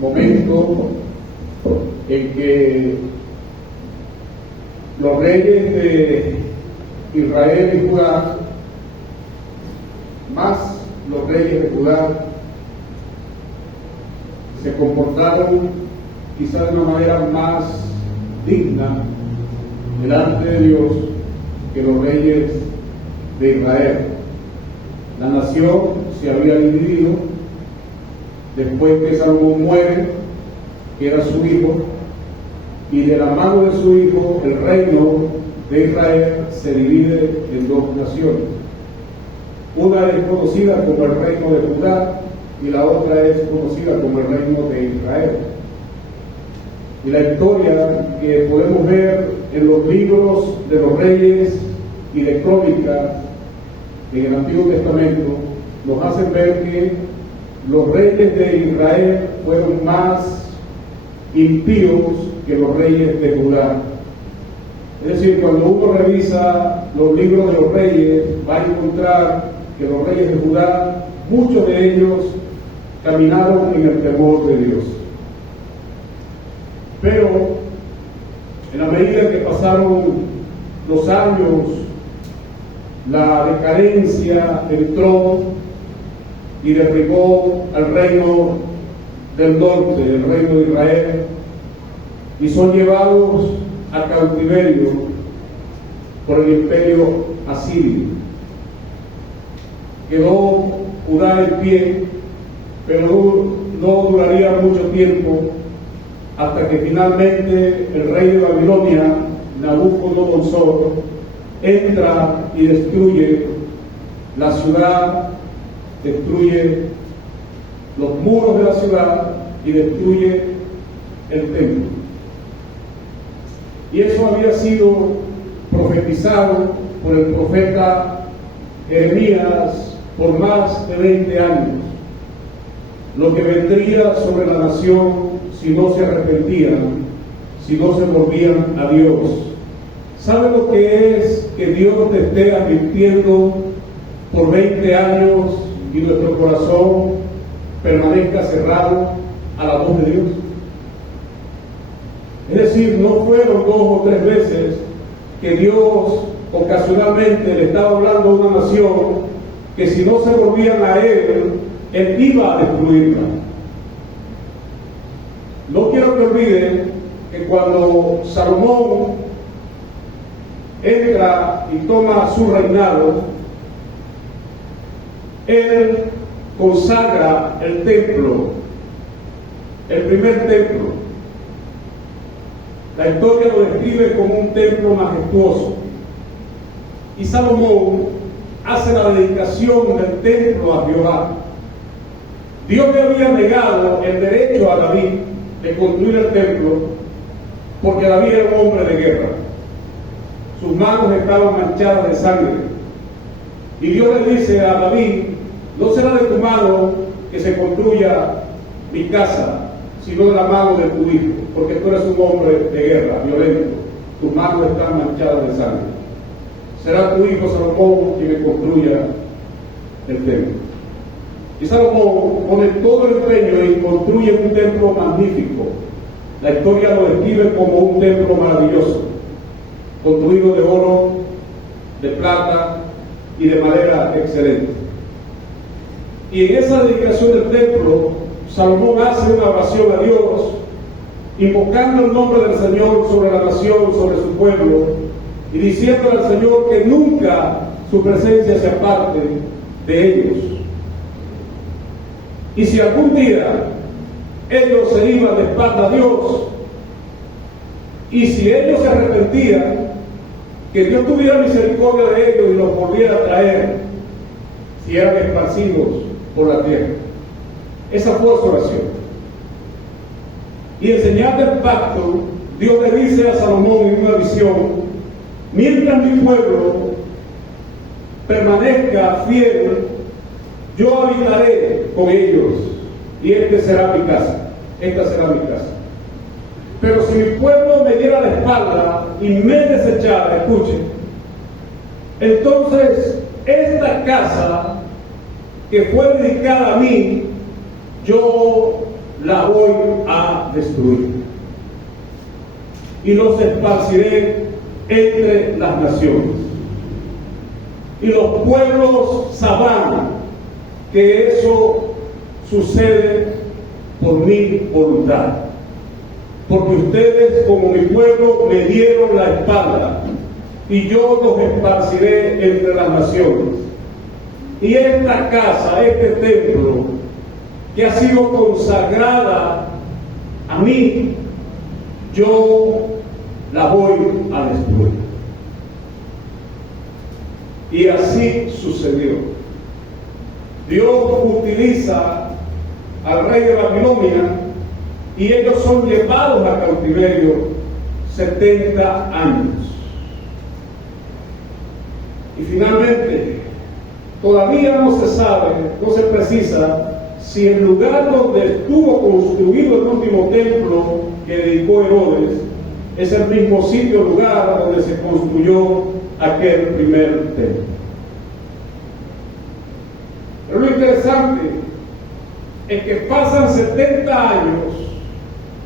momento en que los reyes de Israel y Judá, más los reyes de Judá, se comportaron quizá de una manera más digna delante de Dios que los reyes de Israel. La nación se había dividido después que Salomón muere, que era su hijo, y de la mano de su hijo el reino de Israel se divide en dos naciones. Una es conocida como el reino de Judá y la otra es conocida como el reino de Israel. Y la historia que podemos ver en los libros de los reyes y de crónicas en el Antiguo Testamento nos hacen ver que los reyes de Israel fueron más impíos que los reyes de Judá. Es decir, cuando uno revisa los libros de los reyes, va a encontrar que los reyes de Judá, muchos de ellos caminaron en el temor de Dios. Pero en la medida que pasaron los años, la decadencia entró y derribó al reino del norte, el reino de Israel, y son llevados a cautiverio por el imperio asirio. Quedó Judá en pie, pero no duraría mucho tiempo hasta que finalmente el rey de Babilonia, Nabucodonosor, entra y destruye la ciudad, destruye los muros de la ciudad y destruye el templo. Y eso había sido profetizado por el profeta Jeremías por más de 20 años, lo que vendría sobre la nación si no se arrepentían, si no se volvían a Dios. ¿Sabe lo que es que Dios te esté advirtiendo por 20 años y nuestro corazón permanezca cerrado a la voz de Dios? Es decir, no fueron 2 o 3 veces que Dios ocasionalmente le estaba hablando a una nación que si no se volvían a Él iba a destruirla. No quiero que olviden que cuando Salomón entra y toma su reinado, él consagra el templo, el primer templo. La historia lo describe como un templo majestuoso. Y Salomón hace la dedicación del templo a Jehová. Dios le había negado el derecho a David de construir el templo porque David era un hombre de guerra. Sus manos estaban manchadas de sangre. Y Dios le dice a David: no será de tu mano que se construya mi casa, sino de la mano de tu hijo, porque tú eres un hombre de guerra, violento. Tus manos están manchadas de sangre. Será tu hijo Salomón quien construya el templo. Y Salomón pone todo el empeño y construye un templo magnífico. La historia lo describe como un templo maravilloso, construido de oro, de plata y de madera excelente. Y en esa dedicación del templo, Salomón hace una oración a Dios, invocando el nombre del Señor sobre la nación, sobre su pueblo, y diciéndole al Señor que nunca su presencia se aparte de ellos. Y si algún día ellos se iban de espalda a Dios, y si ellos se arrepentían, que Dios tuviera misericordia de ellos y los volviera a traer, si eran esparcidos por la tierra. Esa fue su oración. Y en señal del pacto, Dios le dice a Salomón en una visión: mientras mi pueblo permanezca fiel, yo habitaré con ellos, y esta será mi casa. Pero si mi pueblo me diera la espalda y me desechara, escuchen, entonces esta casa que fue dedicada a mí, yo la voy a destruir y los esparciré entre las naciones. Y los pueblos sabrán que eso sucede por mi voluntad, porque ustedes como mi pueblo me dieron la espalda y yo los esparciré entre las naciones. Y esta casa, este templo, que ha sido consagrada a mí, yo la voy a destruir. Y así sucedió. Dios utiliza al rey de Babilonia y ellos son llevados a cautiverio 70 años. Y finalmente, todavía no se sabe, no se precisa si el lugar donde estuvo construido el último templo que dedicó Herodes es el mismo sitio, lugar donde se construyó aquel primer templo. Pero lo interesante es que pasan 70 años,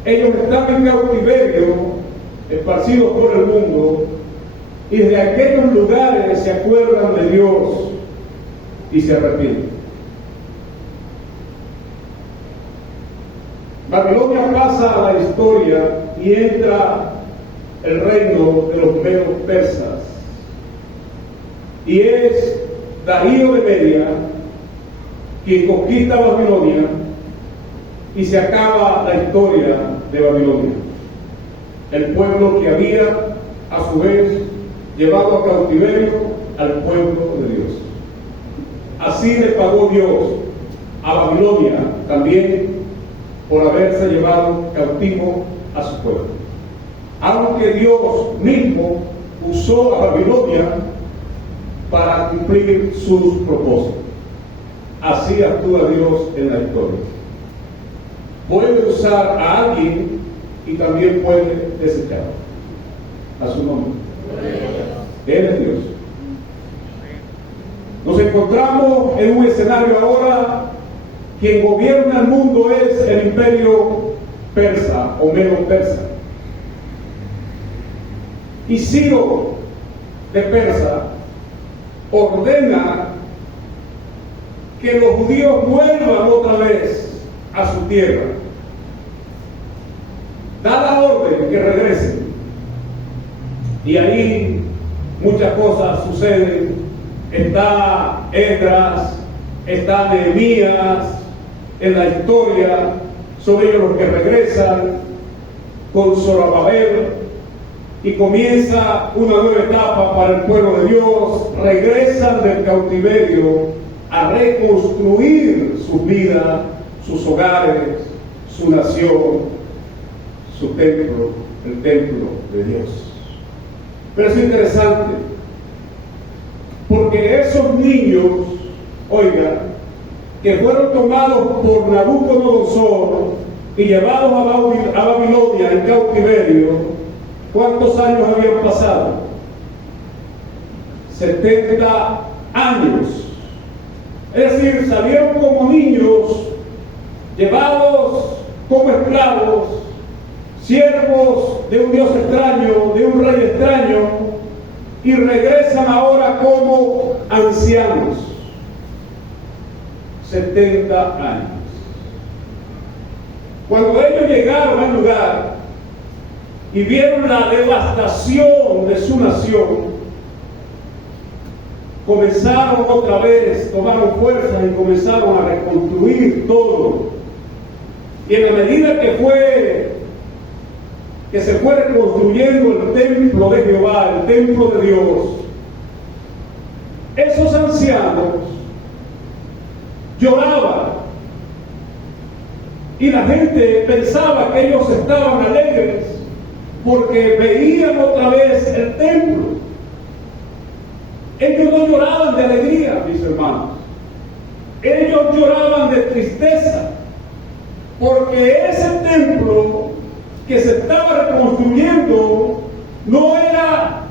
ellos están en cautiverio, esparcidos por el mundo, y de aquellos lugares se acuerdan de Dios y se arrepienten. Babilonia pasa a la historia y entra el reino de los medos persas, y es Darío de Media quien conquista Babilonia y se acaba la historia de Babilonia, el pueblo que había a su vez llevado a cautiverio al pueblo de Dios. Así le pagó Dios a Babilonia también por haberse llevado cautivo a su pueblo. Aunque Dios mismo usó a Babilonia para cumplir sus propósitos. Así actúa Dios en la historia. Puede usar a alguien y también puede desecharlo. A su nombre. Él es Dios. Nos encontramos en un escenario ahora. Quien gobierna el mundo es el imperio persa o medo persa. Y Ciro de Persa ordena que los judíos vuelvan otra vez a su tierra. Da la orden que regresen. Y ahí muchas cosas suceden. Está Esdras, está Nehemías en la historia, son ellos los que regresan con Zorobabel y comienza una nueva etapa para el pueblo de Dios. Regresan del cautiverio a reconstruir su vida, sus hogares, su nación, su templo, el templo de Dios. Pero es interesante, porque esos niños, oigan, que fueron tomados por Nabucodonosor y llevados a Babilonia en cautiverio, ¿cuántos años habían pasado? 70 años. Es decir, salieron como niños, llevados como esclavos, siervos de un Dios extraño, de un rey extraño, y regresan ahora como ancianos. 70 años. Cuando ellos llegaron al lugar y vieron la devastación de su nación, comenzaron otra vez, tomaron fuerza y comenzaron a reconstruir todo. Y en la medida que se fue reconstruyendo el templo de Jehová, el templo de Dios, esos ancianos lloraban y la gente pensaba que ellos estaban alegres porque veían otra vez el templo. Ellos no lloraban de alegría, mis hermanos. Ellos lloraban de tristeza, porque ese templo que se estaba reconstruyendo no era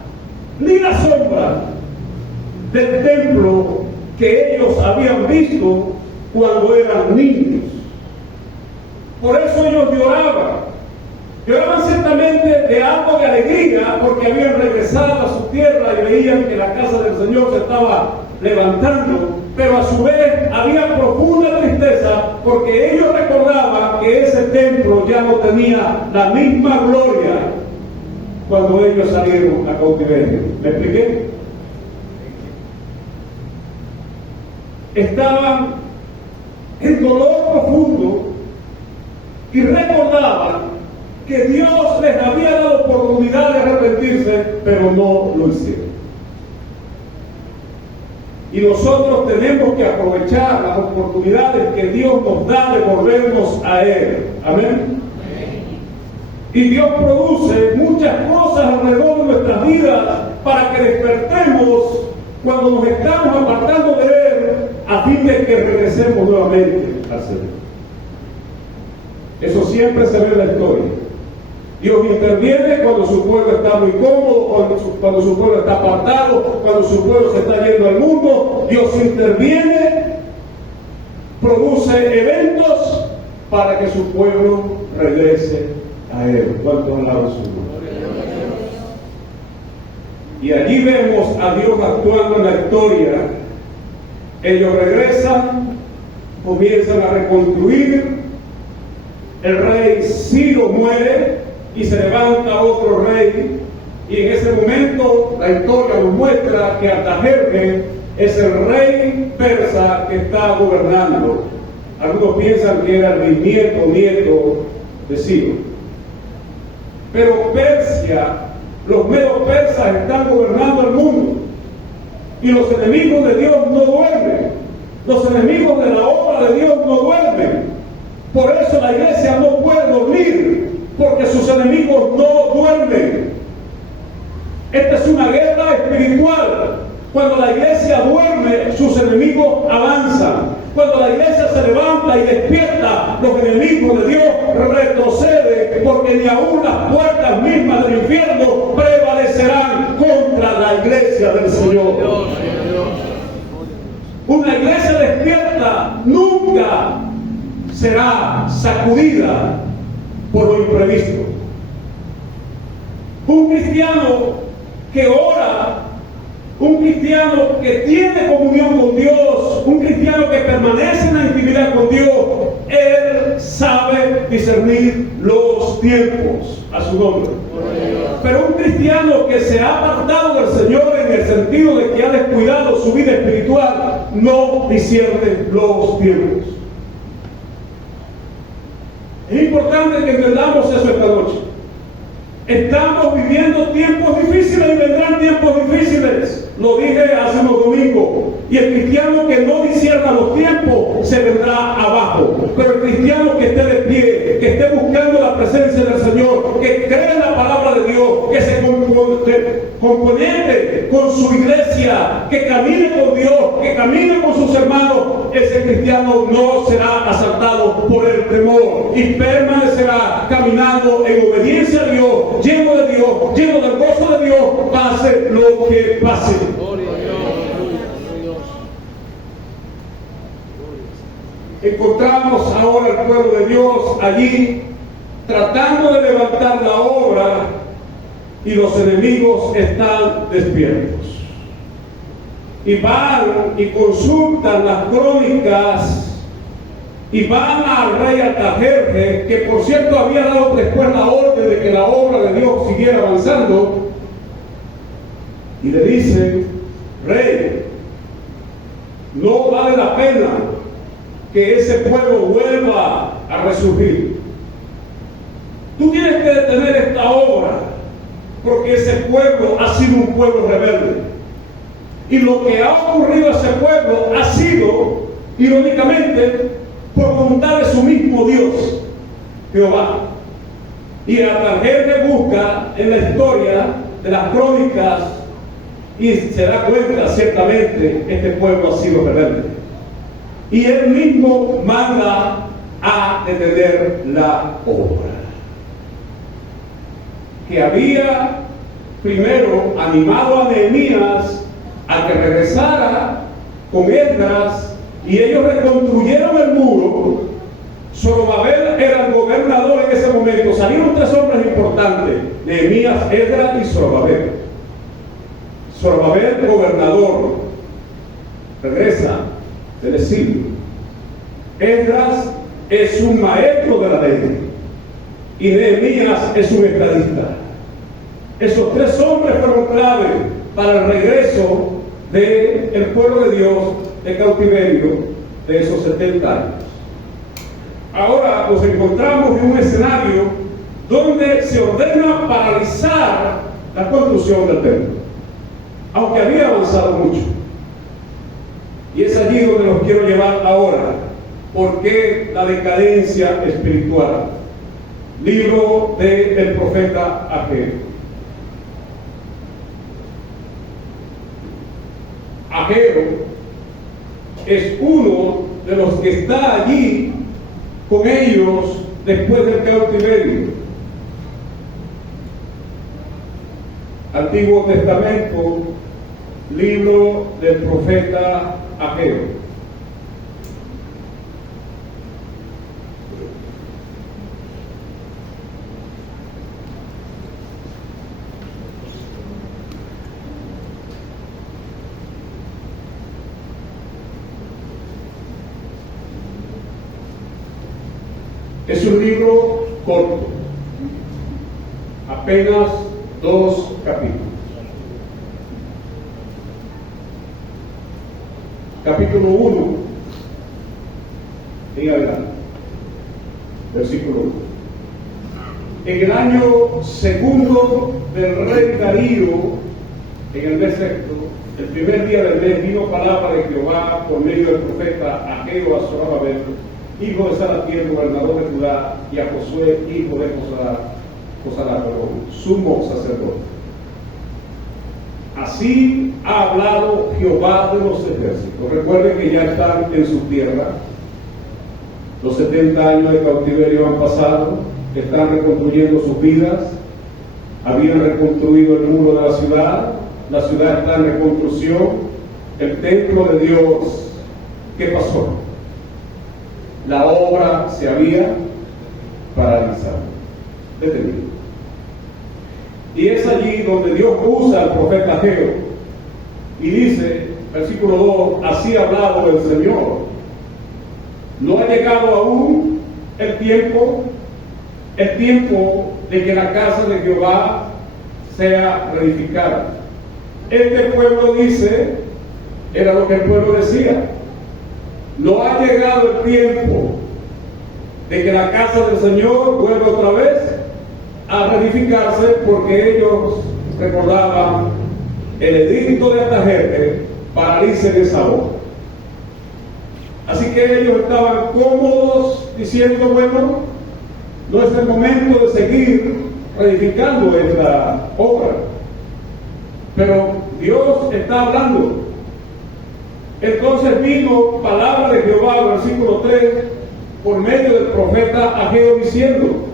ni la sombra del templo que ellos habían visto cuando eran niños. Por eso ellos lloraban. Lloraban ciertamente de algo de alegría porque habían regresado a su tierra y veían que la casa del Señor se estaba levantando, pero a su vez había profunda tristeza porque ellos recordaban que ese templo ya no tenía la misma gloria cuando ellos salieron a cautiverio. ¿Me expliqué? Estaban en dolor profundo y recordaban que Dios les había dado oportunidad de arrepentirse, pero no lo hicieron. Y nosotros tenemos que aprovechar las oportunidades que Dios nos da de volvernos a Él. Amén. Y Dios produce muchas cosas alrededor de nuestras vidas para que despertemos cuando nos estamos apartando de Él, a fin de que regresemos nuevamente al Señor. Eso siempre se ve en la historia. Dios interviene cuando su pueblo está muy cómodo, cuando su pueblo está apartado, cuando su pueblo se está yendo al mundo. Dios interviene, produce eventos para que su pueblo regrese a Él. ¿Cuántos alaban su nombre? Y allí vemos a Dios actuando en la historia. Ellos regresan, comienzan a reconstruir. El rey Ciro muere y se levanta otro rey, y en ese momento la historia nos muestra que Artajerjes es el rey persa que está gobernando. Algunos piensan que era el bisnieto o nieto de Ciro, pero Persia, los medos persas están gobernando el mundo, y los enemigos de Dios no duermen, los enemigos de la obra de Dios no duermen. Por eso la iglesia no puede dormir, porque sus enemigos no duermen. Esta es una guerra espiritual. Cuando la iglesia duerme, sus enemigos avanzan. Cuando la iglesia se levanta y despierta, los enemigos de Dios retroceden, porque ni aún las puertas mismas del infierno prevalecerán contra la iglesia del Señor. Una iglesia despierta nunca será sacudida por lo imprevisto. Un cristiano que ora, un cristiano que tiene comunión con Dios, un cristiano que permanece en la intimidad con Dios, él sabe discernir los tiempos a su nombre. Pero un cristiano que se ha apartado del Señor en el sentido de que ha descuidado su vida espiritual, no discierne los tiempos. Es importante que entendamos eso esta noche. Estamos viviendo tiempos difíciles y vendrán tiempos difíciles. Lo dije hace unos domingos. Y el cristiano que no discierna los tiempos se vendrá abajo. Pero el cristiano que esté de pie, que esté buscando la presencia del Señor, que cree en la palabra de Dios, que se componente con su iglesia, que camine con Dios, que camine con sus hermanos, ese cristiano no será asaltado por el temor y permanecerá caminando en obediencia a Dios, lleno de Dios, lleno del gozo de Dios, pase lo que pase. Encontramos ahora el pueblo de Dios allí tratando de levantar la obra, y los enemigos están despiertos. Y van y consultan las crónicas y van al rey Artajerjes, que por cierto había dado después la orden de que la obra de Dios siguiera avanzando, y le dicen: rey, no vale la pena que ese pueblo vuelva a resurgir. Tú tienes que detener esta obra, porque ese pueblo ha sido un pueblo rebelde. Y lo que ha ocurrido a ese pueblo ha sido, irónicamente, por voluntad de su mismo Dios, Jehová. Y Artajerjes busca en la historia de las crónicas y se da cuenta, ciertamente, este pueblo ha sido rebelde. Y él mismo manda a detener la obra, que había primero animado a Nehemías a que regresara con Esdras, y ellos reconstruyeron el muro, Zorobabel era el gobernador en ese momento. Salieron tres hombres importantes: Nehemías, Esdras y Zorobabel. Zorobabel, gobernador, regresa del exilio. Esdras es un maestro de la ley y Nehemías es un estadista. Esos tres hombres fueron clave para el regreso del pueblo de Dios de cautiverio de esos 70 años. Ahora nos encontramos en un escenario donde se ordena paralizar la construcción del templo, aunque había avanzado mucho. Y es allí donde los quiero llevar ahora. ¿Por qué la decadencia espiritual? Libro del profeta Ageo. Ageo es uno de los que está allí con ellos después del cautiverio. Antiguo Testamento, libro del profeta Ageo. Es un libro corto, apenas 2 capítulos. Capítulo 1, en adelante, versículo 1. En el año segundo del rey Darío, en el mes sexto, el primer día del mes, vino palabra de Jehová por medio del profeta Ageo a Zorobabel, hijo de Salatiel, gobernador de Judá, y a Josué, hijo de Josadá, sumo sacerdote. Así ha hablado Jehová de los ejércitos. Recuerden que ya están en su tierra. Los 70 años de cautiverio han pasado, están reconstruyendo sus vidas, habían reconstruido el muro de la ciudad está en reconstrucción, el templo de Dios. ¿Qué pasó? La obra se había paralizado, detenido. Y es allí donde Dios usa al profeta Ageo y dice, versículo 2, así ha hablado el Señor. No ha llegado aún el tiempo de que la casa de Jehová sea reedificada. Este pueblo dice, era lo que el pueblo decía, no ha llegado el tiempo de que la casa del Señor vuelva otra vez a reedificarse, porque ellos recordaban el edicto de Artajerjes, paralicen esa obra. Así que ellos estaban cómodos diciendo, bueno, no es el momento de seguir reedificando esta obra. Pero Dios está hablando. Entonces vino palabra de Jehová, versículo 3, por medio del profeta Ageo, diciendo,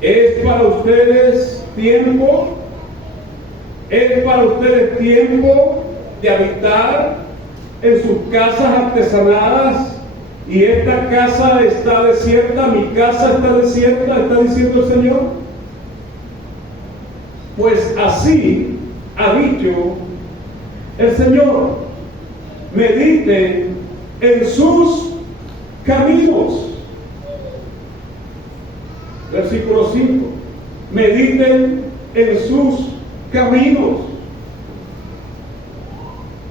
es para ustedes tiempo de habitar en sus casas artesanadas, y esta casa está desierta, mi casa está desierta, está diciendo el Señor. Pues así ha dicho el Señor, mediten en sus caminos. Versículo 5, mediten en sus caminos.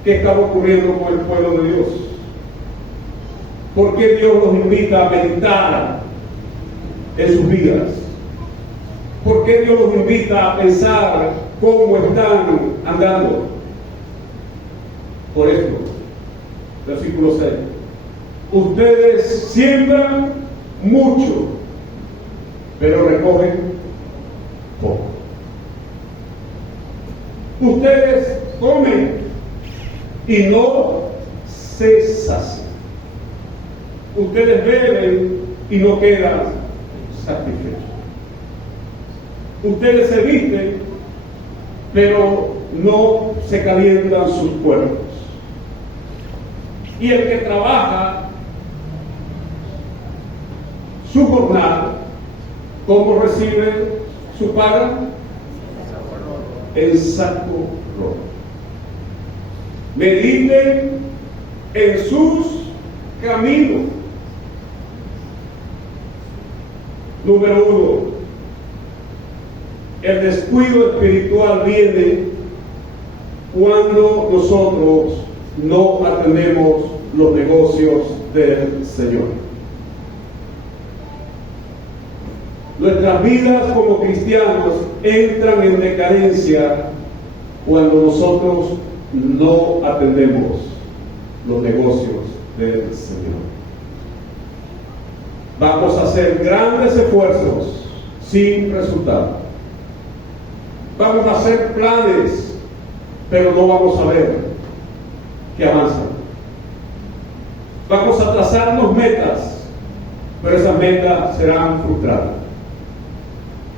¿Qué está ocurriendo con el pueblo de Dios? ¿Por qué Dios los invita a meditar en sus vidas? ¿Por qué Dios los invita a pensar cómo están andando? Por esto, versículo 6, ustedes siembran mucho, pero recogen poco. Ustedes comen y no se sacian. Ustedes beben y no quedan satisfechos. Ustedes se visten, pero no se calientan sus cuerpos. Y el que trabaja su jornada. ¿Cómo recibe su paga? En saco roto. Mediten en sus caminos. Número 1, el descuido espiritual viene cuando nosotros no atendemos los negocios del Señor. Nuestras vidas como cristianos entran en decadencia cuando nosotros no atendemos los negocios del Señor. Vamos a hacer grandes esfuerzos sin resultado. Vamos a hacer planes, pero no vamos a ver que avanzan. Vamos a trazarnos metas, pero esas metas serán frustradas.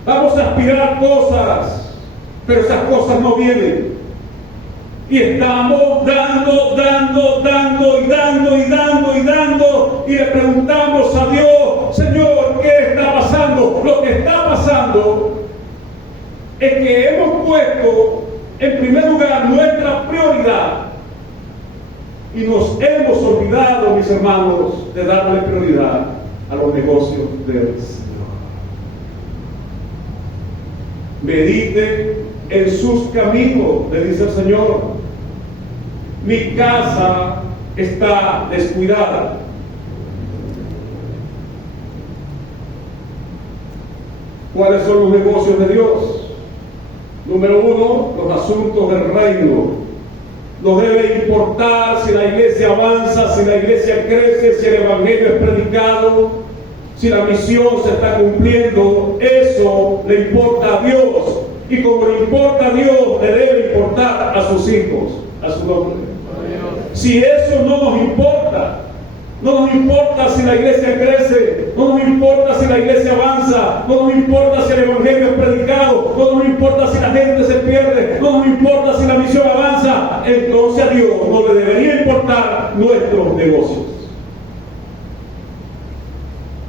Vamos a aspirar cosas, pero esas cosas no vienen. Y estamos dando, y le preguntamos a Dios, Señor, ¿qué está pasando? Lo que está pasando es que hemos puesto en primer lugar nuestra prioridad y nos hemos olvidado, mis hermanos, de darle prioridad a los negocios del Señor. Medite en sus caminos, le dice el Señor. Mi casa está descuidada. ¿Cuáles son los negocios de Dios? Número 1, los asuntos del reino. Nos debe importar si la iglesia avanza, si la iglesia crece, si el evangelio es predicado, si la misión se está cumpliendo. Eso le importa a Dios. Y como le importa a Dios, le debe importar a sus hijos, a su nombre. Si eso no nos importa, no nos importa si la iglesia crece, no nos importa si la iglesia avanza, no nos importa si el evangelio es predicado, no nos importa si la gente se pierde, no nos importa si la misión avanza, entonces a Dios no le debería importar nuestros negocios.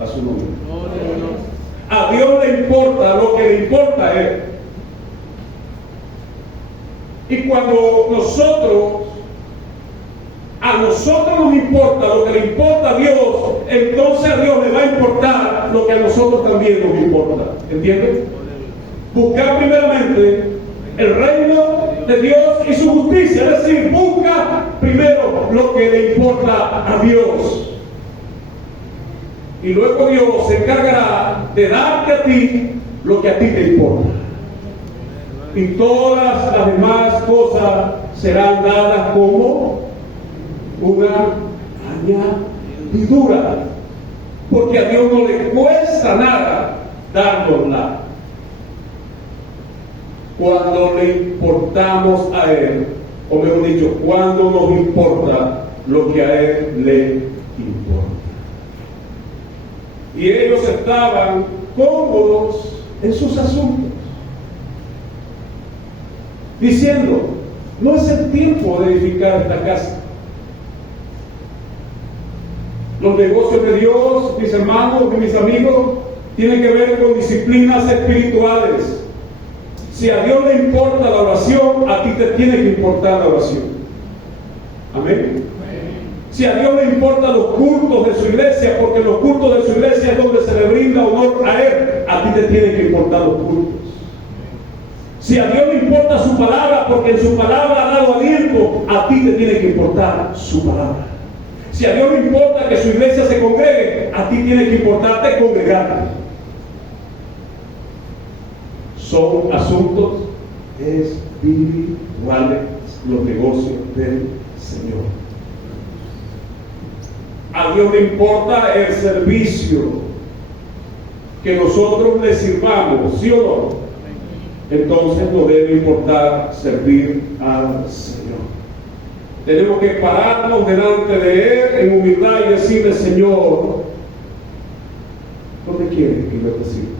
A su nombre. A Dios le importa lo que le importa a Él. Y cuando a nosotros nos importa lo que le importa a Dios, entonces a Dios le va a importar lo que a nosotros también nos importa. ¿Entiendes? Buscar primeramente el reino de Dios y su justicia. Es decir, busca primero lo que le importa a Dios. Y luego Dios se encargará de darte a ti lo que a ti te importa. Y todas las demás cosas serán dadas como una añadidura, porque a Dios no le cuesta nada dárnosla cuando le importamos a Él, o mejor dicho, cuando nos importa lo que a Él le importa. Y ellos estaban cómodos en sus asuntos, diciendo, no es el tiempo de edificar esta casa. Los negocios de Dios, mis hermanos y mis amigos, tienen que ver con disciplinas espirituales. Si a Dios le importa la oración, a ti te tiene que importar la oración. Amén. Si a Dios le importan los cultos de su iglesia, porque los cultos de su iglesia es donde se le brinda honor a Él, a ti te tienen que importar los cultos. Si a Dios le importa su palabra, porque en su palabra ha dado aliento, a ti te tiene que importar su palabra. Si a Dios le importa que su iglesia se congregue, a ti tiene que importarte congregarte. Son asuntos espirituales los negocios del Señor. A Dios le importa el servicio, que nosotros le sirvamos, ¿sí o no? Entonces nos debe importar servir al Señor. Tenemos que pararnos delante de Él en humildad y decirle, Señor, ¿dónde quieres que yo te sirva?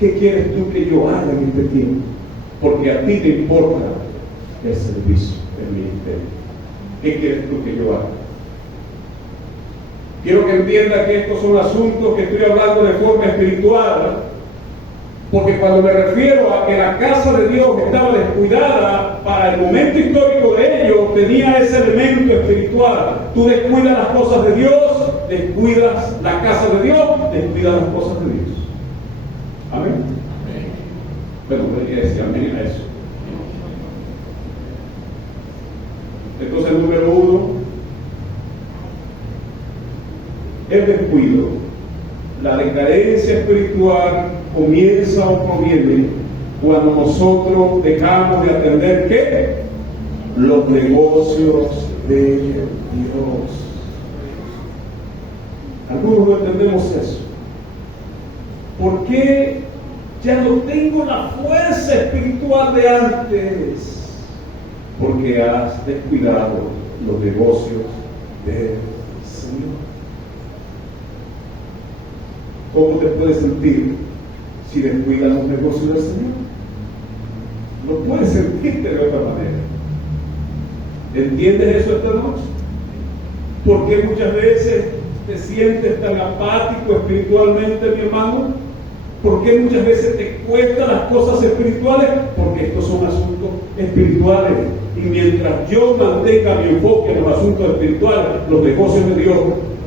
¿Qué quieres tú que yo haga en este tiempo? Porque a ti te importa el servicio, el ministerio. ¿Qué quieres tú que yo haga? Quiero que entienda que estos son asuntos que estoy hablando de forma espiritual, porque cuando me refiero a que la casa de Dios estaba descuidada, para el momento histórico de ellos tenía ese elemento espiritual. Tú descuidas las cosas de Dios, descuidas la casa de Dios, descuidas las cosas de Dios. Amén. Amén. Bueno, podría decir amén a eso. Entonces, número 1, el descuido. La decadencia espiritual comienza o proviene cuando nosotros dejamos de atender ¿qué? Los negocios de Dios. Algunos no entendemos eso. ¿Por qué ya no tengo la fuerza espiritual de antes? Porque has descuidado los negocios del Señor. ¿Cómo te puedes sentir si descuidas los negocios del Señor? No puedes sentirte de otra manera. ¿Entiendes eso esta noche? ¿Por qué muchas veces te sientes tan apático espiritualmente, mi hermano? ¿Por qué muchas veces te cuestan las cosas espirituales? Porque estos son asuntos espirituales. Y mientras yo mantenga mi enfoque en los asuntos espirituales, los negocios de Dios,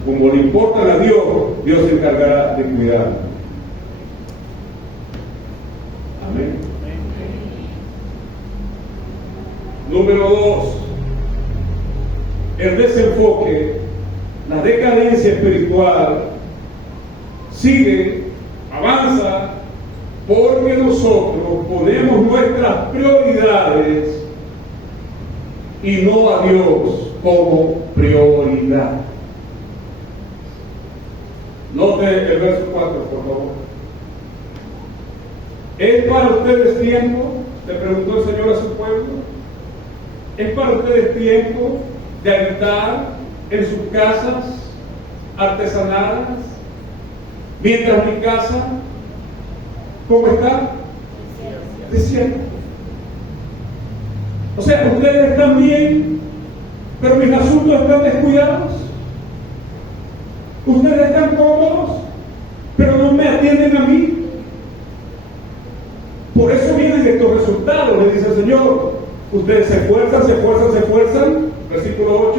como le importan a Dios, Dios se encargará de cuidar. Amén. Número 2, el desenfoque, la decadencia espiritual sigue, avanza, porque nosotros ponemos nuestras prioridades y no a Dios como prioridad. Note el verso 4, por favor. ¿Es para ustedes tiempo? Le preguntó el Señor a su pueblo. ¿Es para ustedes tiempo de habitar en sus casas artesanadas, mientras mi casa, ¿cómo está? Desierta. O sea, ustedes están bien, pero mis asuntos están descuidados. Ustedes están cómodos, pero no me atienden a mí. Por eso vienen estos resultados, le dice el Señor. Ustedes se esfuerzan, versículo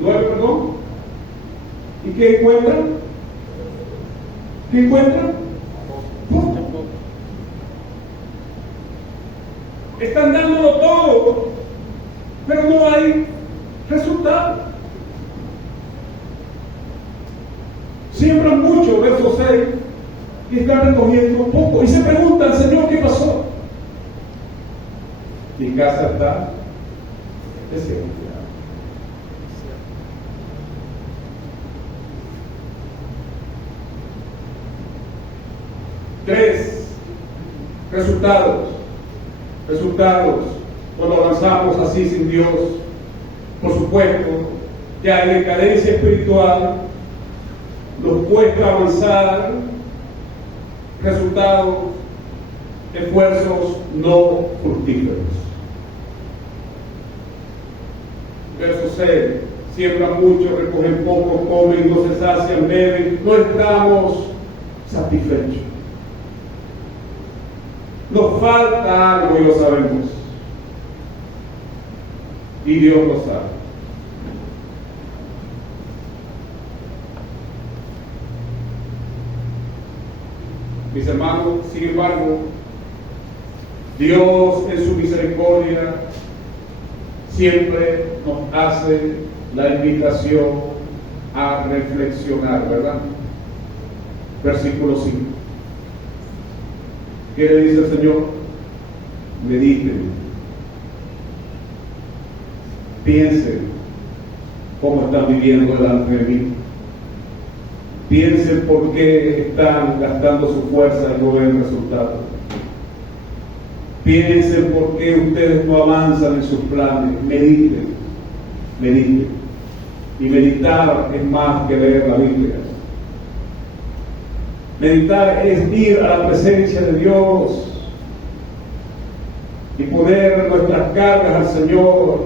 9, perdón. ¿Y qué encuentran? ¿Qué encuentran? Poco. Están dándolo todo, pero no hay resultado. Siembran mucho, verso 6, y están recogiendo poco. Y se preguntan, Señor, ¿qué pasó? Mi casa está desierta. Tres resultados cuando avanzamos así sin Dios. Por supuesto que hay decadencia espiritual, nos cuesta avanzar. Resultados, esfuerzos no fructíferos. Verso 6, siembran mucho, recogen poco, comen, no se sacian, beben, no estamos satisfechos. Nos falta algo y lo sabemos. Y Dios lo sabe. Mis hermanos, sin embargo, Dios en su misericordia siempre nos hace la invitación a reflexionar, ¿verdad? Versículo 5. ¿Qué le dice el Señor? Mediten, piensen cómo están viviendo delante de mí. Piensen por qué están gastando su fuerza y no ven resultados. Piensen por qué ustedes no avanzan en sus planes. Mediten. Y meditar es más que leer la Biblia. Meditar es ir a la presencia de Dios y poner nuestras cargas al Señor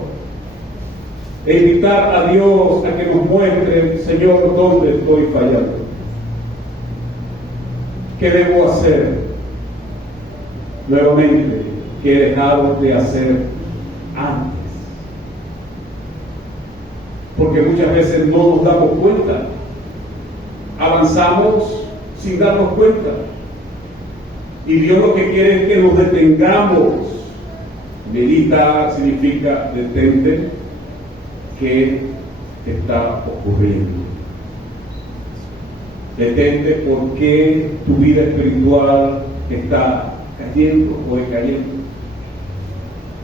e invitar a Dios a que nos muestre, Señor, dónde estoy fallando. ¿Qué debo hacer nuevamente que he dejado de hacer antes? Porque muchas veces no nos damos cuenta, avanzamos sin darnos cuenta, y Dios lo que quiere es que nos detengamos. Medita significa detente. ¿Qué está ocurriendo? Detente por qué tu vida espiritual está cayendo o decayendo.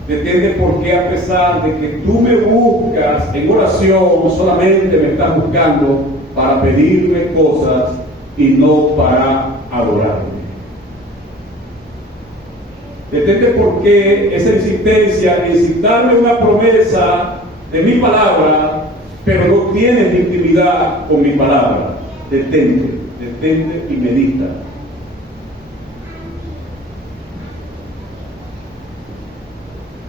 Detente por qué, a pesar de que tú me buscas en oración, solamente me estás buscando para pedirme cosas y no para adorarme. Detente por qué esa insistencia en citarme una promesa de mi palabra, pero no tienes intimidad con mi palabra. Detente y medita.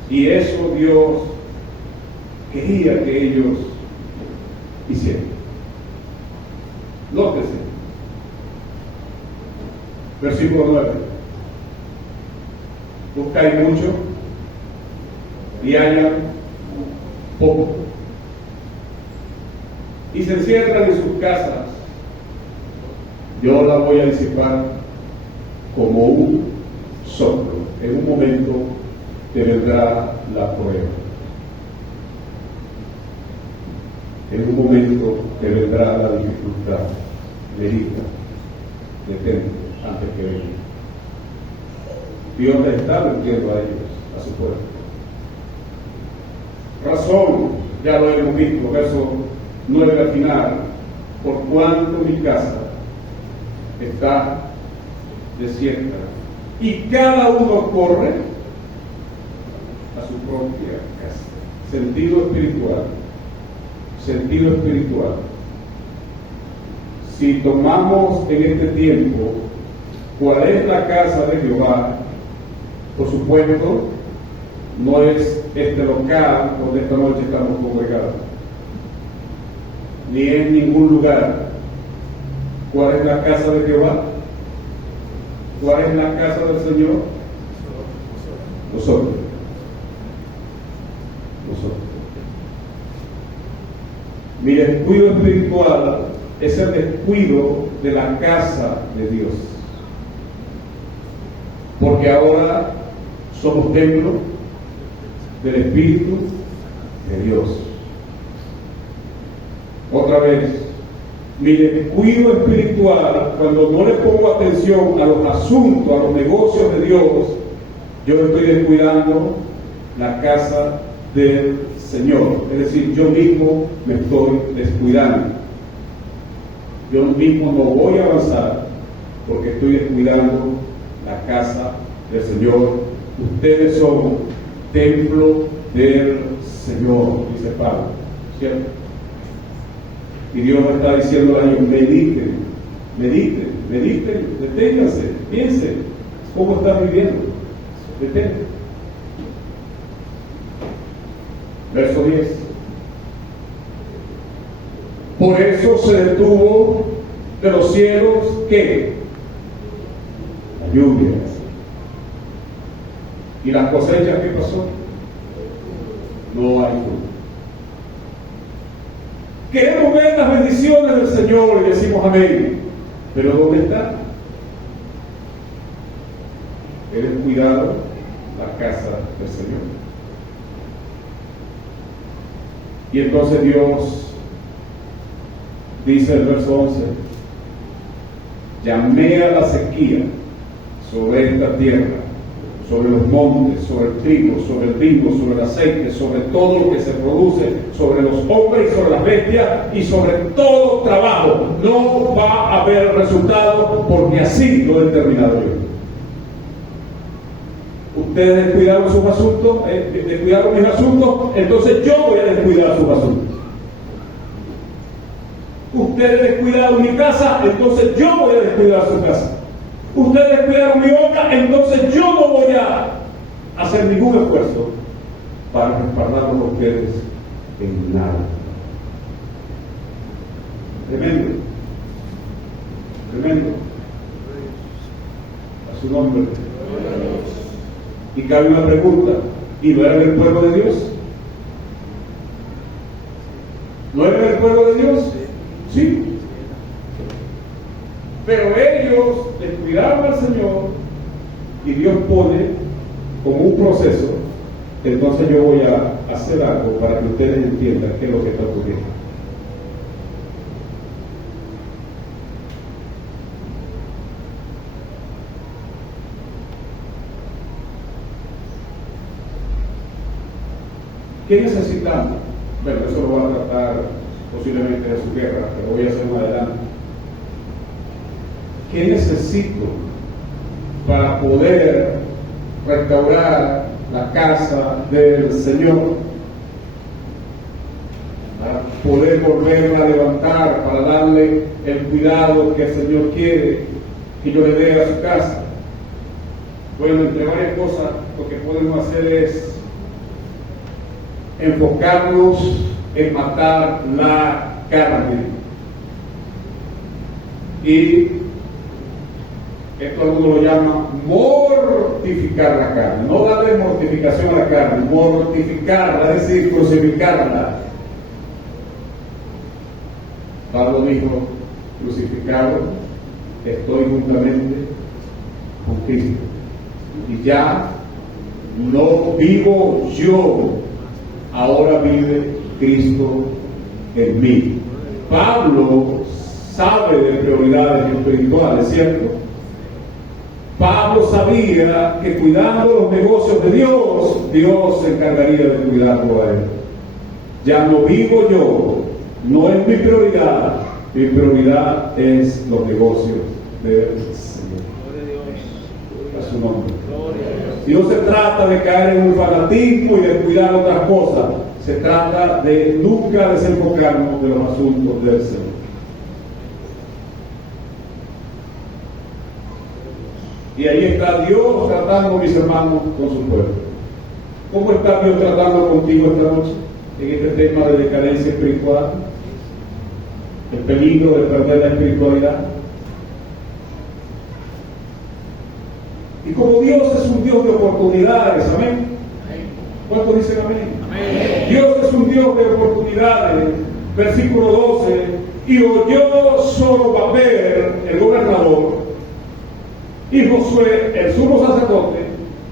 Y eso Dios quería que ellos hicieran. Nótese. Versículo 9. Buscáis mucho y hallan poco. Y se encierran en sus casas. Yo la voy a disipar como un soplo. En un momento te vendrá la prueba. En un momento te vendrá la dificultad. Medita, detente antes que venga. Dios les está advirtiendo a ellos, a su pueblo. Razón, ya lo hemos visto, verso 9 al final, por cuanto mi casa está desierta y cada uno corre a su propia casa. Sentido espiritual. Si tomamos en este tiempo cuál es la casa de Jehová, por supuesto, no es este local donde esta noche estamos congregados, ni en ningún lugar. ¿Cuál es la casa de Jehová? ¿Cuál es la casa del Señor? Nosotros. Mi descuido espiritual es el descuido de la casa de Dios. Porque ahora somos templo del Espíritu de Dios. Otra vez, mi descuido espiritual, cuando no le pongo atención a los asuntos, a los negocios de Dios, yo estoy descuidando la casa del Señor. Es decir, yo mismo me estoy descuidando. Yo mismo no voy a avanzar porque estoy descuidando la casa del Señor. Ustedes son templo del Señor, dice Pablo, ¿cierto? Y Dios nos está diciendo a ellos: mediten, deténganse, piensen cómo están viviendo. Detente. Verso 10. Por eso se detuvo de los cielos, ¿qué? La lluvia. ¿Y las cosechas qué pasó? No hay fruto. Queremos ver las bendiciones del Señor y decimos amén. Pero ¿dónde está? He descuidado la casa del Señor. Y entonces Dios dice el verso 11: llamé a la sequía sobre esta tierra, sobre los montes, sobre el trigo, sobre el vino, sobre el aceite, sobre todo lo que se produce, sobre los hombres, sobre las bestias y sobre todo trabajo. No va a haber resultado porque así lo he determinado yo. Ustedes descuidaron sus asuntos, descuidaron mis asuntos, entonces yo voy a descuidar sus asuntos. Ustedes descuidaron mi casa, entonces yo voy a descuidar su casa. Ustedes descuidaron mi obra, entonces yo no voy a hacer ningún esfuerzo para respaldarlos a ustedes en nada. Tremendo. Tremendo. A su nombre. Y cabe una pregunta: ¿y no eran el pueblo de Dios? ¿No eran el pueblo de Dios? Sí. Pero ellos descuidaron al Señor y Dios pone como un proceso. Entonces yo voy a hacer algo para que ustedes entiendan qué es lo que está ocurriendo. ¿Qué necesitamos? Bueno, eso lo voy a tratar posiblemente de su guerra, pero voy a hacer más adelante. ¿Qué necesito para poder restaurar la casa del Señor? Para poder volverla a levantar, para darle el cuidado que el Señor quiere que yo le dé a su casa. Bueno, entre varias cosas, lo que podemos hacer es enfocarnos en matar la carne. Y esto algunos lo llaman mortificar la carne. No darle mortificación a la carne, mortificarla, es decir, crucificarla. Pablo dijo: crucificado estoy juntamente con Cristo. Y ya no vivo yo, ahora vive Cristo en mí. Pablo sabe de prioridades espirituales, ¿cierto? Pablo sabía que cuidando los negocios de Dios, Dios se encargaría de cuidarlo a él. Ya no vivo yo, no es mi prioridad es los negocios del Señor. A su nombre. Y no se trata de caer en un fanatismo y de cuidar otras cosas. Se trata de nunca desenfocarnos de los asuntos del Señor. Y ahí está Dios tratando, mis hermanos, con su pueblo. ¿Cómo está Dios tratando contigo esta noche en este tema de decadencia espiritual? El peligro de perder la espiritualidad. Y como Dios es un Dios de oportunidades, amén. ¿Cuántos dicen amén? Amén. Dios es un Dios de oportunidades. Versículo 12: y oyó Zorobabel, el gobernador, y Josué, el sumo sacerdote,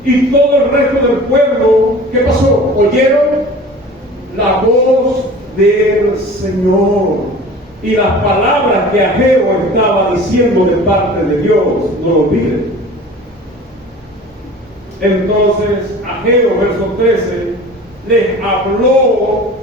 y todo el resto del pueblo. ¿Qué pasó? Oyeron la voz del Señor y las palabras que Ageo estaba diciendo de parte de Dios. No lo olviden. Entonces Ageo, verso 13, les habló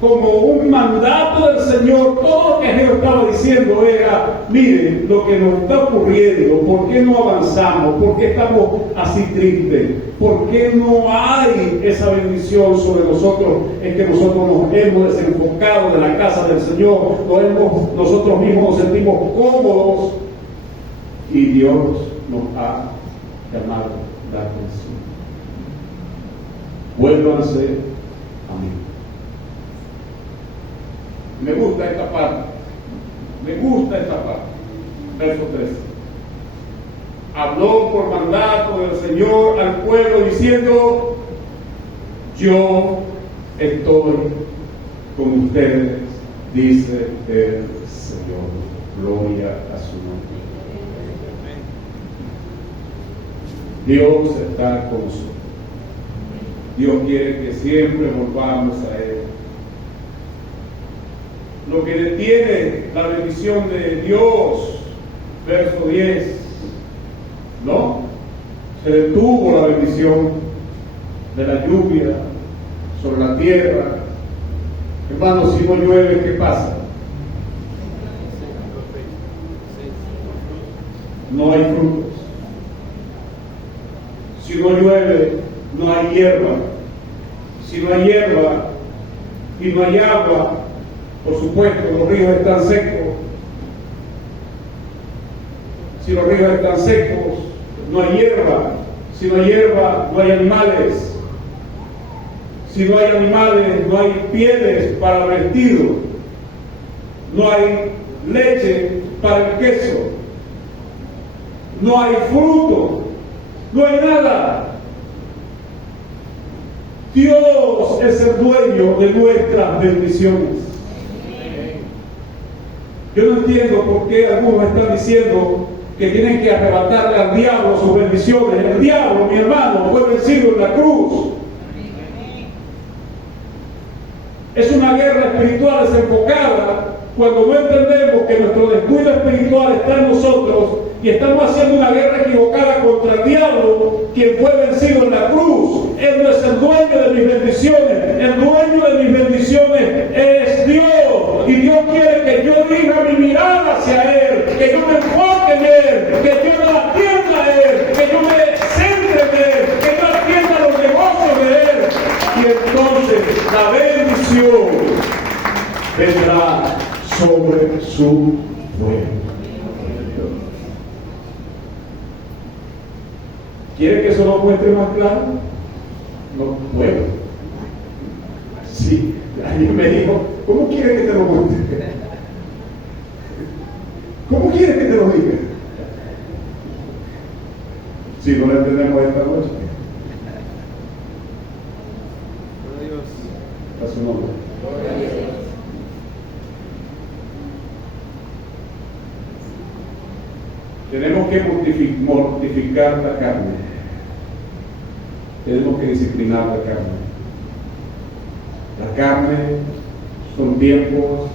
como un mandato del Señor. Todo lo que Ageo estaba diciendo era: miren lo que nos está ocurriendo, ¿por qué no avanzamos? ¿Por qué estamos así tristes? ¿Por qué no hay esa bendición sobre nosotros? Es que nosotros nos hemos desenfocado de la casa del Señor, nosotros mismos nos sentimos cómodos y Dios nos ha llamado la atención. Vuélvanse a mí. Me gusta esta parte. Verso 13. Habló por mandato del Señor al pueblo diciendo: yo estoy con ustedes, dice el Señor. Gloria a su nombre. Dios está con nosotros. Dios quiere que siempre volvamos a Él. Lo que detiene la bendición de Dios, verso 10, ¿no? Se detuvo la bendición de la lluvia sobre la tierra. Hermanos, si no llueve, ¿qué pasa? No hay frutos. Si no llueve, no hay hierba. Si no hay hierba y no hay agua, por supuesto, los ríos están secos. Si los ríos están secos, no hay hierba. Si no hay hierba, no hay animales. Si no hay animales, no hay pieles para vestido, no hay leche para el queso, no hay fruto, no hay nada. Dios es el dueño de nuestras bendiciones. Yo no entiendo por qué algunos están diciendo que tienen que arrebatarle al diablo sus bendiciones. El diablo, mi hermano, fue vencido en la cruz. Es una guerra espiritual desenfocada cuando no entendemos que nuestro descuido espiritual está en nosotros y estamos haciendo una guerra equivocada contra el diablo, quien fue vencido en la cruz. Él no es el dueño de mis bendiciones. El dueño de mis bendiciones es Dios. Y Dios quiere que yo dirija mi mirada hacia Él, que yo me enfoque en Él, que yo me atienda a Él, que yo me centre en Él, que yo atienda los negocios de Él. Y entonces la bendición vendrá sobre su pueblo. ¿Quiere que eso lo muestre más claro? No puedo. Sí, alguien me dijo, ¿cómo quiere que te lo muestre? ¿Cómo quiere que te lo diga? Si no lo entendemos esta noche. A su nombre. Tenemos que mortificar la carne. Tenemos que disciplinar la carne. La carne son tiempos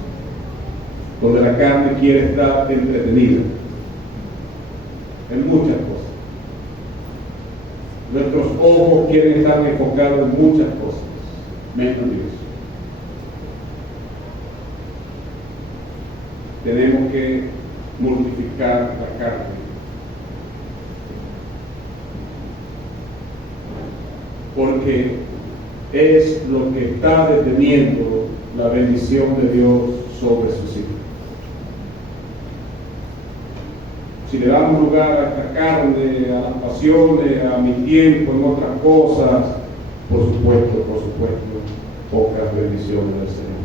donde la carne quiere estar entretenida en muchas cosas. Nuestros ojos quieren estar enfocados en muchas cosas, menos Dios. Tenemos que mortificar la carne. Porque es lo que está deteniendo la bendición de Dios sobre sus hijos. Si le damos lugar a esta carne, a las pasiones, a mi tiempo, en otras cosas, por supuesto, pocas bendiciones del Señor.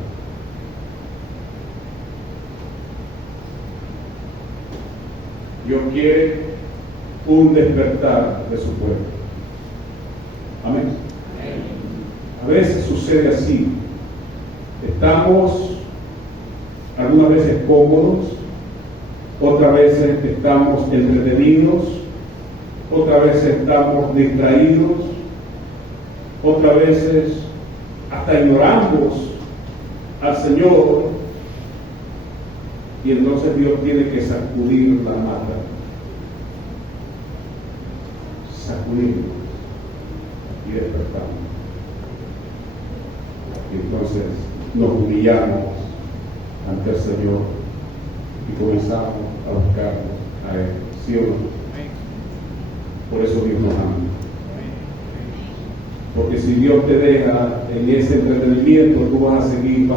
Dios quiere un despertar de su pueblo. Amén. A veces sucede así. Estamos algunas veces cómodos, otras veces estamos entretenidos, otras veces estamos distraídos, otras veces hasta ignoramos al Señor, y entonces Dios tiene que sacudir la mata, sacudirnos y despertarnos. Y entonces nos humillamos ante el Señor y comenzamos a buscarlo a Él, ¿sí o no? Por eso Dios nos ama. Porque si Dios te deja en ese entretenimiento, tú vas a seguir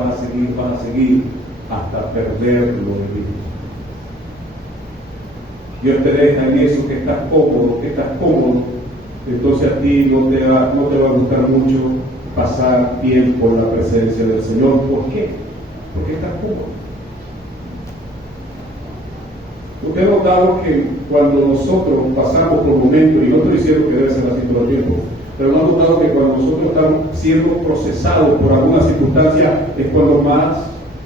hasta perderlo de vista. Dios te deja en eso que estás cómodo, entonces a ti no te va a gustar mucho pasar tiempo en la presencia del Señor. ¿Por qué? Porque estás cómodo. Usted ha notado que cuando nosotros pasamos por momentos, y no estoy diciendo que debe ser así todo el tiempo, pero no ha notado que cuando nosotros estamos siendo procesados por alguna circunstancia es cuando más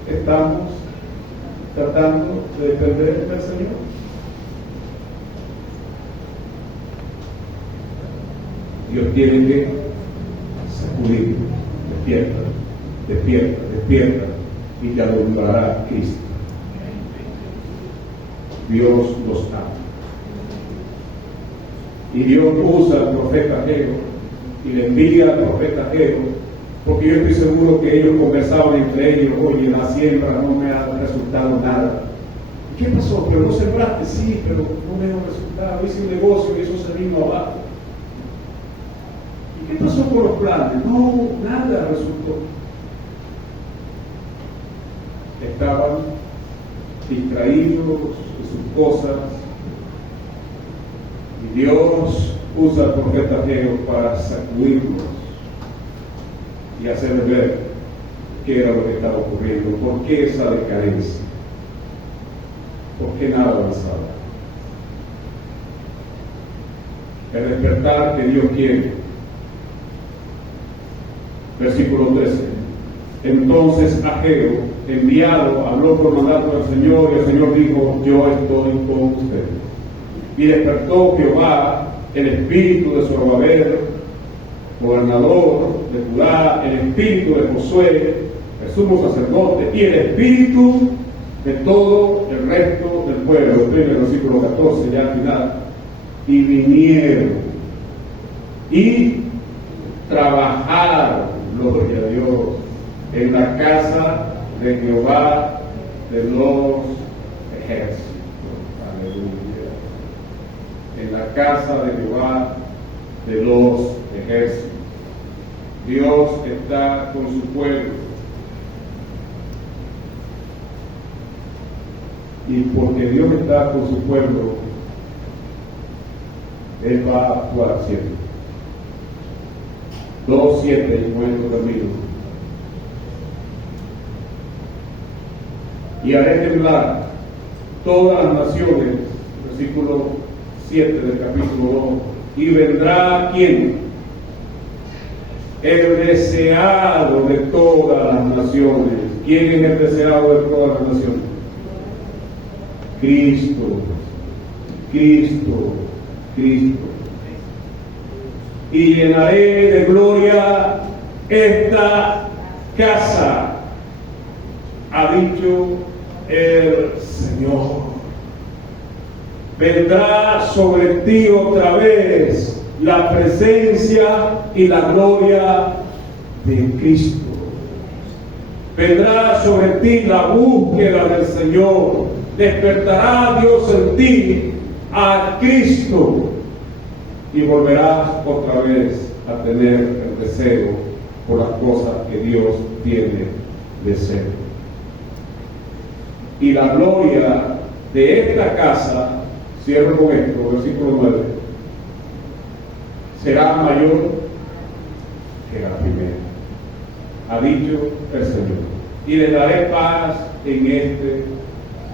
estamos tratando de depender del Señor. Dios tiene que sacudir, despierta, y te alumbrará Cristo. Dios los ama. Y Dios usa al profeta Ageo y le envía al profeta Ageo, porque yo estoy seguro que ellos conversaban entre ellos: oye, la siembra no me ha resultado nada. ¿Qué pasó? ¿Pero no sembraste? Sí, pero no me dio resultado. Hice un negocio y eso se vino abajo. ¿Y qué pasó con los planes? No, nada resultó. Estaban distraídos de sus cosas, y Dios usa al profeta Ageo para sacudirlos y hacerle ver qué era lo que estaba ocurriendo, por qué esa decadencia, por qué nada avanzaba. El despertar que Dios quiere. Versículo 13. Entonces Ageo, enviado, habló por mandato del Señor, y el Señor dijo: yo estoy con ustedes. Y despertó Jehová el espíritu de Zorobabel, gobernador de Judá, el espíritu de Josué, el sumo sacerdote, y el espíritu de todo el resto del pueblo. Estoy en el versículo 14, ya al final. Y vinieron y trabajaron, gloria a Dios, en la casa de Jehová de los ejércitos. Aleluya. En la casa de Jehová de los ejércitos. Dios está con su pueblo. Y porque Dios está con su pueblo, Él va a actuar siempre. 2:7, y con esto termino. Y haré temblar todas las naciones, versículo 7 del capítulo 2, y vendrá ¿quién? El deseado de todas las naciones. ¿Quién es el deseado de todas las naciones? Cristo, Cristo, Cristo. Y llenaré de gloria esta casa, ha dicho el Señor. Vendrá sobre ti otra vez la presencia y la gloria de Cristo. Vendrá sobre ti la búsqueda del Señor. Despertará Dios en ti a Cristo y volverás otra vez a tener el deseo por las cosas que Dios tiene deseo. Y la gloria de esta casa, cierro con esto, versículo 9, será mayor que la primera, ha dicho el Señor. Y le daré paz en este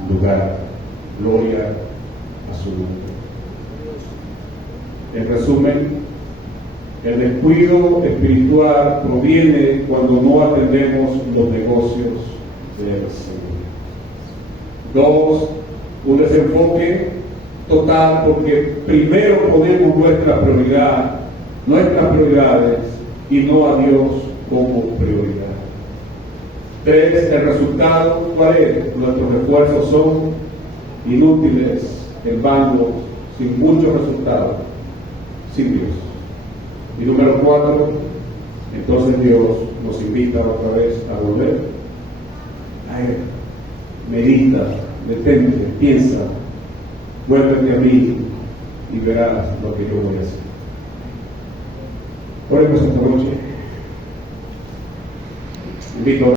lugar. Gloria a su nombre. En resumen, el descuido espiritual proviene cuando no atendemos los negocios del Señor. 2, un desenfoque total porque primero ponemos nuestras prioridades y no a Dios como prioridad. 3, el resultado, ¿cuál es? Nuestros esfuerzos son inútiles, en vano, sin muchos resultados, sin Dios. Y número 4, entonces Dios nos invita otra vez a volver a Él. Medita, detente, piensa, vuélvete a mí y verás lo que yo voy a hacer. Oremos esta noche. Invito